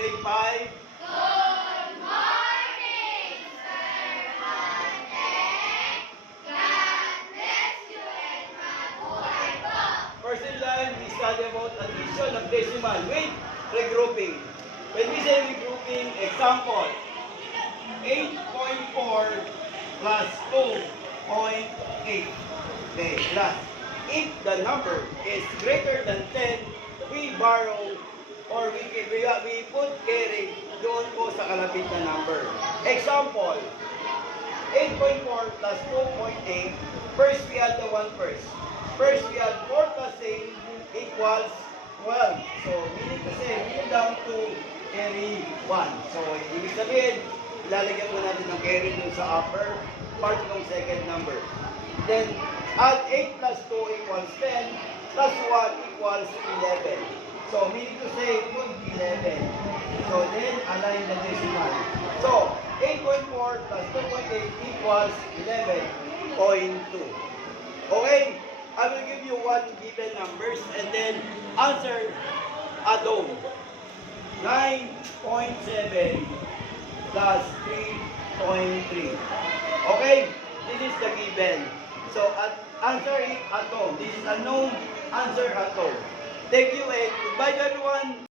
grade 5. Good morning, Sir Monday. God bless you and mabuhay po. First in line, we study about addition of decimal with regrouping. When we say regrouping, example, 8.4 plus 2.8. Okay, plus. If the number is greater than 10, we borrow or we put carry doon po sa kalapit na number. Example, 8.4 plus 2.8. First, we add the 1 first. First, we add 4 plus 8 equals 12. So, meaning to say, we go down to carry 1. So, ibig sabihin, ilalagyan mo natin ng carry dun sa upper part ng second number. Then, add 8 plus 2 equals 10, plus 1 equals 11. So, meaning to say, put 11. So, then, align the decimal. So, 8.4 plus 2.8 equals 11.2. Okay? I will give you one given numbers and then answer add-on. 9.7 plus 3.3. Okay? This is the given. So, answer it at home. This is unknown. Answer at home. Thank you and goodbye to everyone.